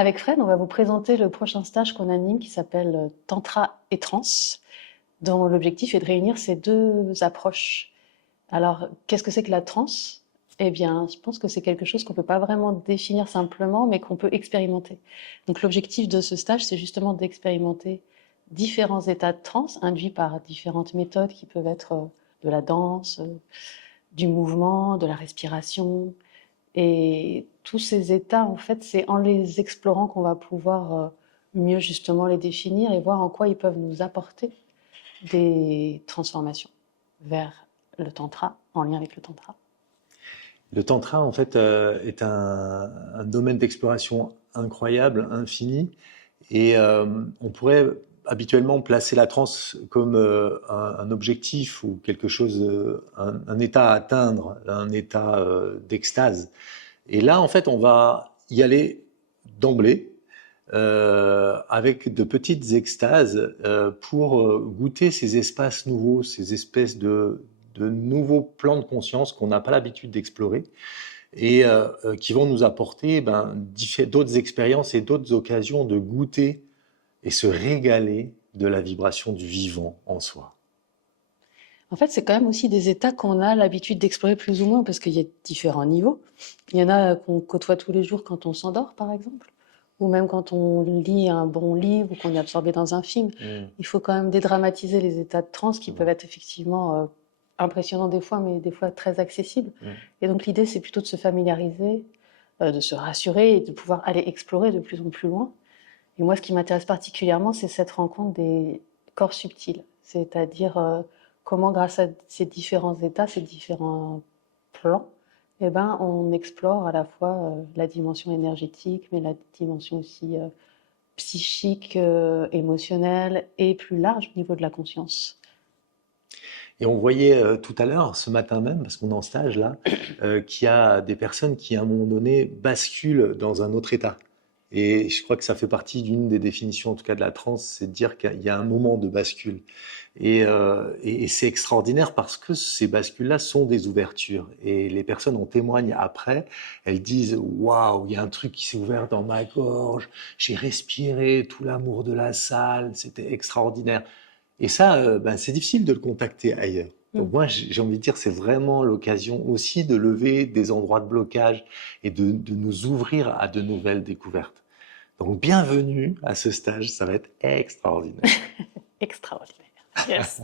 Avec Fred, on va vous présenter le prochain stage qu'on anime qui s'appelle Tantra et Trans, dont l'objectif est de réunir ces deux approches. Alors, qu'est-ce que c'est que la transe? Eh bien, je pense que c'est quelque chose qu'on ne peut pas vraiment définir simplement, mais qu'on peut expérimenter. Donc, l'objectif de ce stage, c'est justement d'expérimenter différents états de transe induits par différentes méthodes qui peuvent être de la danse, du mouvement, de la respiration. Et tous ces états, en fait, c'est en les explorant qu'on va pouvoir mieux justement les définir et voir en quoi ils peuvent nous apporter des transformations vers le tantra, en lien avec le tantra. Le tantra, en fait, est un domaine d'exploration incroyable, infini, et on pourrait habituellement placer la transe comme un objectif ou quelque chose, un état à atteindre, un état d'extase. Et là, en fait, on va y aller d'emblée, avec de petites extases pour goûter ces espaces nouveaux, ces espèces de nouveaux plans de conscience qu'on n'a pas l'habitude d'explorer et qui vont nous apporter d'autres expériences et d'autres occasions de goûter et se régaler de la vibration du vivant en soi. En fait, c'est quand même aussi des états qu'on a l'habitude d'explorer plus ou moins parce qu'il y a différents niveaux. Il y en a qu'on côtoie tous les jours quand on s'endort, par exemple, ou même quand on lit un bon livre ou qu'on est absorbé dans un film. Il faut quand même dédramatiser les états de transe qui peuvent être effectivement impressionnants des fois, mais des fois très accessibles. Et donc l'idée, c'est plutôt de se familiariser, de se rassurer et de pouvoir aller explorer de plus en plus loin. Et moi, ce qui m'intéresse particulièrement, c'est cette rencontre des corps subtils, c'est-à-dire comment, grâce à ces différents états, ces différents plans, eh ben, on explore à la fois la dimension énergétique, mais la dimension aussi psychique, émotionnelle et plus large au niveau de la conscience. Et on voyait tout à l'heure, ce matin même, parce qu'on est en stage là, qu'il y a des personnes qui, à un moment donné, basculent dans un autre état. Et je crois que ça fait partie d'une des définitions, en tout cas de la transe, c'est de dire qu'il y a un moment de bascule. Et c'est extraordinaire parce que ces bascules-là sont des ouvertures. Et les personnes en témoignent après. Elles disent « Waouh, il y a un truc qui s'est ouvert dans ma gorge. J'ai respiré tout l'amour de la salle. C'était extraordinaire. » Et ça, c'est difficile de le contacter ailleurs. Donc moi, j'ai envie de dire, c'est vraiment l'occasion aussi de lever des endroits de blocage et de nous ouvrir à de nouvelles découvertes. Donc bienvenue à ce stage, ça va être extraordinaire. Extraordinaire. Yes.